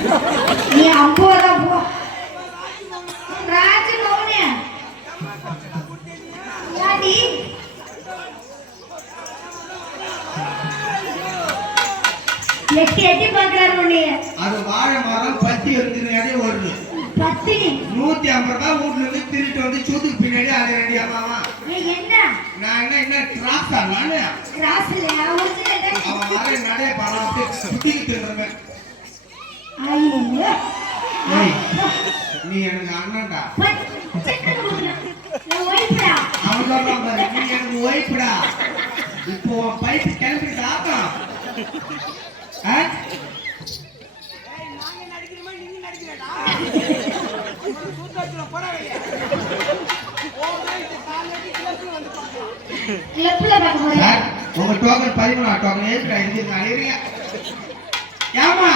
நீ 50 தான் போ. ராஜு மௌனே யாடி எட்டி எட்டி பாக்குறாரு உன்னைய. அது வாழை மரம் பத்தி எடுத்துனாலே ஓடுது. பத்தி 150 ரூபாய் வீட்டுல இருந்து திருட்டு வந்து சூத்துக்கு பின்னாடி அது ரெடியா மாமா. என்ன நான் என்ன கிராஸா நானு? கிராஸ் இல்ல ஒரிஜினல். அவன் வர நடைய பாராட்டு சுத்திக்கிட்டு இருந்தேன். ஐயோ நீ எனக்கு அண்ணன்டா. அவன் சொல்றான் பாரு, நீ எனக்கு ஒய்ஃப்டா. இப்போ பைப்பு கிளம்பிட்டு ஆகும். உங்க டோக்கன் 13 டோக்கன் ஏற்கனவே ஏமா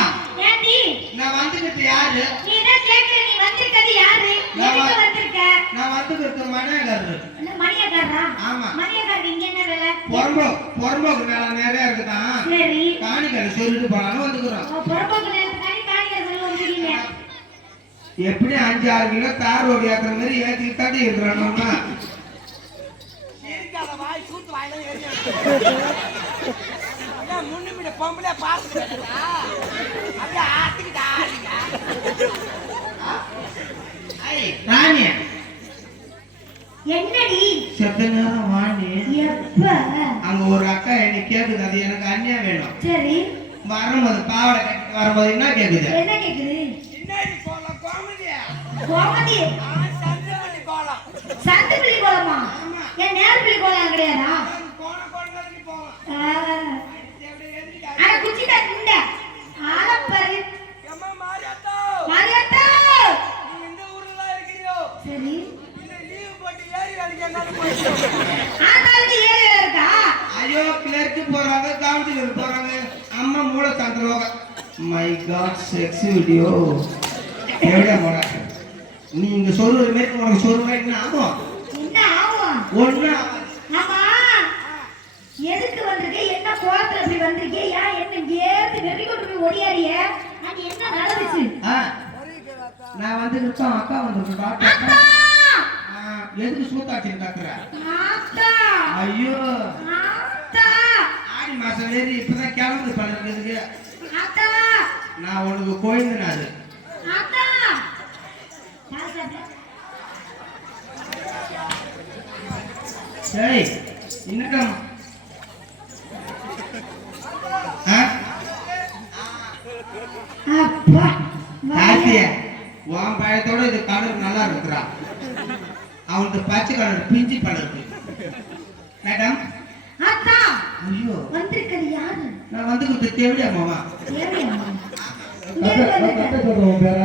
நான் வந்துக்கிட்டு யாரு? நீ தான் கேக்குற, நீ வந்திருக்கிறது யாரு? எதுக்கு வந்திருக்க? நான் வந்துக்கிட்டு மணியக்காரரு. மணியக்காரரா? ஆமா. மணியக்காரருக்கு இங்க என்ன வேலை? பொறம்போக்கு வேலை நிறைய இருக்குதான். சரி. காணிக்கரை சொல்லிட்டு போனாலும் வந்துக்கிறோம். பொறம்போக்கு நேரத்துக்காண்டி காணிக்கரை சொல்ல வந்துருக்கீங்க. எப்படி 5-6 கிலோ தார் ரோடு ஏத்துற மாதிரி ஏற்றிட்டு தாண்டி இருக்கிறானுமா? முன்னுமிட பொம்பளை பாத்து ராணி என்னடி செத்த நேரம் வாணி. எப்ப அங்க ஒரு அக்கா என்ன கேக்குது, அது எனக்கு அண்ணியா வேணும். சரி. வரும்போது பாவடை கட்டிட்டு வரும்போது என்ன கேக்குது? என்ன கேக்குது? கோமதி சந்தப்பள்ளி கோலமா? ஏன் நேர்பள்ளி கோலம் கிடையாதா? அட குச்சிடா குண்ட ஆளப்பாரு. மாரியாத்தா நீ இந்த ஊர்ல தான் இருக்கீயோ? சரி. இல்ல லீவ் போட்டு ஏறி அடிக்கணும் போய். ஆத்தாளுக்கு ஏரியா இருக்கா? ஐயோ கிளர்க்கு போறாங்க, கவுன்சிலர் போறாங்க, அம்மா மூளை தந்துருவாங்க. மை காட் செக்ஸ் வீடியோ எவ்வளோ போற நீ இங்க சொல்லுற மாதிரி உனக்கு சொல்லுற என்ன ஆகும்? என்ன ஆகும்? ஒண்ணு ஆமா. எதுக்கு வந்திருக்க? என்ன கோலத்துல இப்படி வந்திருக்க? ஏன் என்ன ஏத்து வெறி கொண்டு போய் ஓடியாரிய? அது என்ன நடந்துச்சு? நான் வந்து இருக்கோம், அக்கா வந்து டாக்டர். எதுக்கு சூத்தாச்சி டாக்டர்? ஆத்தா ஐயோ ஆத்தா ஆடி மாசம் ஏறி இப்பதான் கிளம்புது பழகிறதுக்கு. ஆத்தா நான் உனக்கு கோயிந்தனாரு. ஆத்தா சரி இன்னும் அப்பா உன் பழத்தோட இது கலர் நல்லா இருக்குறா. அவனுக்கு பச்சை கலர் பிஞ்சி பழம் இருக்கு. மேடம் ஆத்தா ஐயோ வந்திருக்கிறது யாரு? நான் வந்து தேவையா மாமா? தேவையா? சொல்றேன் பேர